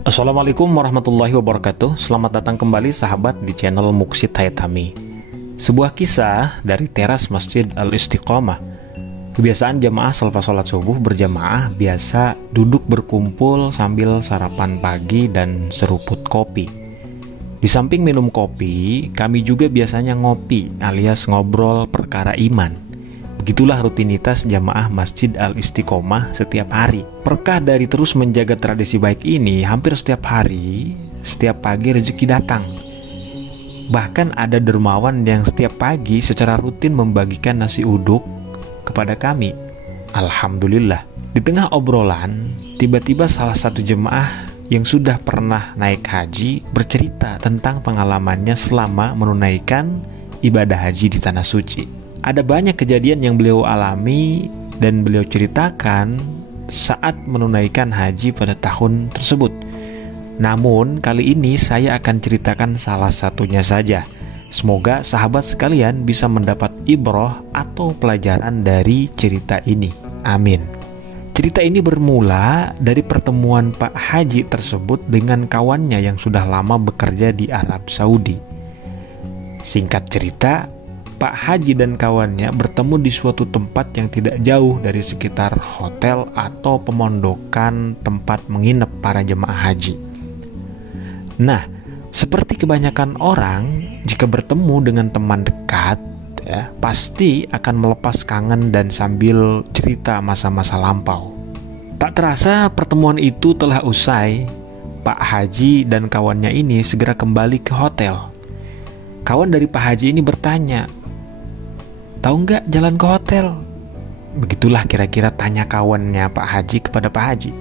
Assalamualaikum warahmatullahi wabarakatuh. Selamat datang kembali sahabat di channel Muksid Hayatami. Sebuah kisah dari teras Masjid Al-Istiqomah. Kebiasaan jamaah selepas sholat subuh berjamaah biasa duduk berkumpul sambil sarapan pagi dan seruput kopi. Di samping minum kopi, kami juga biasanya ngopi alias ngobrol perkara iman. Begitulah rutinitas jamaah Masjid Al-Istiqomah setiap hari. Berkah dari terus menjaga tradisi baik ini, hampir setiap hari, setiap pagi rezeki datang. Bahkan ada dermawan yang setiap pagi secara rutin membagikan nasi uduk kepada kami. Alhamdulillah. Di tengah obrolan, tiba-tiba salah satu jemaah yang sudah pernah naik haji bercerita tentang pengalamannya selama menunaikan ibadah haji di Tanah Suci. Ada banyak kejadian yang beliau alami dan beliau ceritakan saat menunaikan haji pada tahun tersebut. Namun kali ini saya akan ceritakan salah satunya saja. Semoga sahabat sekalian bisa mendapat ibrah atau pelajaran dari cerita ini. Amin. Cerita ini bermula dari pertemuan Pak Haji tersebut dengan kawannya yang sudah lama bekerja di Arab Saudi. Singkat cerita, Pak Haji dan kawannya bertemu di suatu tempat yang tidak jauh dari sekitar hotel atau pemondokan tempat menginap para jemaah haji. Nah, seperti kebanyakan orang, jika bertemu dengan teman dekat, pasti akan melepas kangen dan sambil cerita masa-masa lampau. Tak terasa pertemuan itu telah usai. Pak Haji dan kawannya ini segera kembali ke hotel. Kawan dari Pak Haji ini bertanya, "Tahu nggak jalan ke hotel?" Begitulah kira-kira tanya kawannya Pak Haji kepada Pak Haji.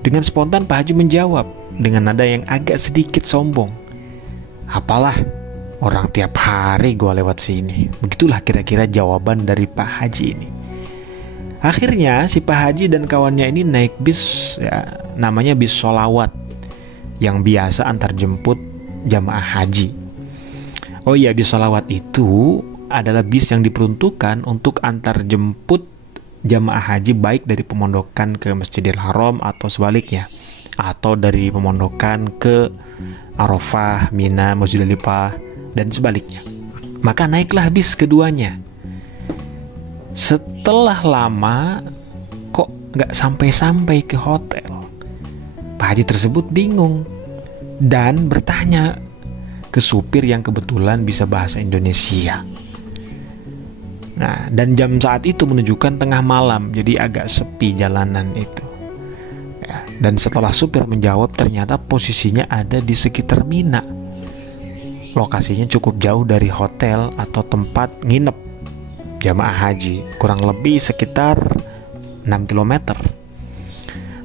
Dengan spontan Pak Haji menjawab dengan nada yang agak sedikit sombong, "Apalah, orang tiap hari gua lewat sini." Begitulah kira-kira jawaban dari Pak Haji ini. Akhirnya si Pak Haji dan kawannya ini naik bis, namanya bis sholawat, yang biasa antar jemput jamaah haji. Oh iya, bis sholawat itu adalah bis yang diperuntukkan untuk antar jemput jamaah haji baik dari pemondokan ke Masjidil Haram atau sebaliknya, atau dari pemondokan ke Arafah, Mina, Muzdalifah dan sebaliknya. Maka naiklah bis keduanya. Setelah lama kok nggak sampai-sampai ke hotel. Pak Haji tersebut bingung dan bertanya ke supir yang kebetulan bisa bahasa Indonesia. Nah, dan jam saat itu menunjukkan tengah malam, jadi agak sepi jalanan itu. Dan setelah supir menjawab, ternyata posisinya ada di sekitar Mina. Lokasinya cukup jauh dari hotel atau tempat nginep jamaah haji, kurang lebih sekitar 6 km.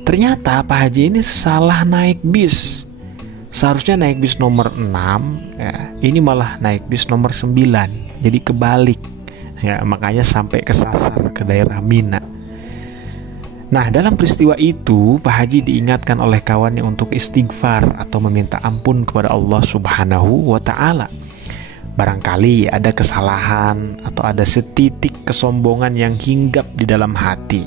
Ternyata Pak Haji ini salah naik bis. Seharusnya naik bis nomor 6, ini malah naik bis nomor 9, jadi kebalik. Makanya sampai kesasar ke daerah Mina. Nah, dalam peristiwa itu Pak Haji diingatkan oleh kawannya untuk istighfar atau meminta ampun kepada Allah Subhanahu wa Ta'ala. Barangkali ada kesalahan atau ada setitik kesombongan yang hinggap di dalam hati.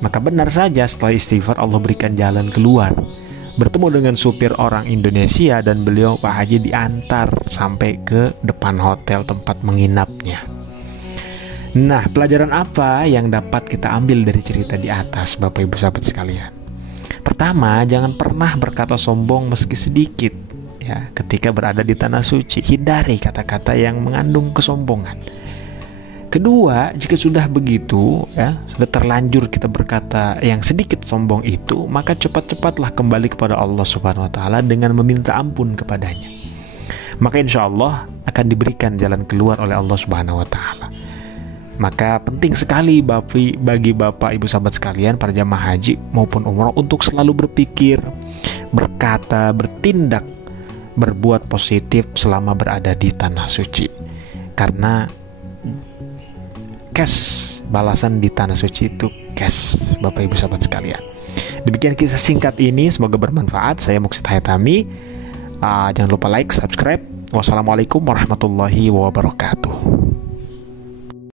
Maka benar saja setelah istighfar Allah berikan jalan keluar. Bertemu dengan supir orang Indonesia dan beliau Pak Haji diantar sampai ke depan hotel tempat menginapnya. Nah, pelajaran apa yang dapat kita ambil dari cerita di atas, Bapak Ibu sahabat sekalian? Pertama, jangan pernah berkata sombong meski sedikit, ketika berada di Tanah Suci. Hindari kata-kata yang mengandung kesombongan. Kedua, jika sudah begitu, sudah terlanjur kita berkata yang sedikit sombong itu, maka cepat-cepatlah kembali kepada Allah Subhanahu wa Ta'ala dengan meminta ampun kepadanya. Maka insya Allah akan diberikan jalan keluar oleh Allah Subhanahu wa Ta'ala. Maka penting sekali bagi Bapak Ibu sahabat sekalian, para jamaah haji maupun umroh, untuk selalu berpikir, berkata, bertindak, berbuat positif selama berada di Tanah Suci. Karena cash balasan di Tanah Suci itu cash, Bapak Ibu sahabat sekalian. Demikian kisah singkat ini, semoga bermanfaat. Saya Muksid Hayatami. Jangan lupa like, subscribe. Wassalamualaikum warahmatullahi wabarakatuh.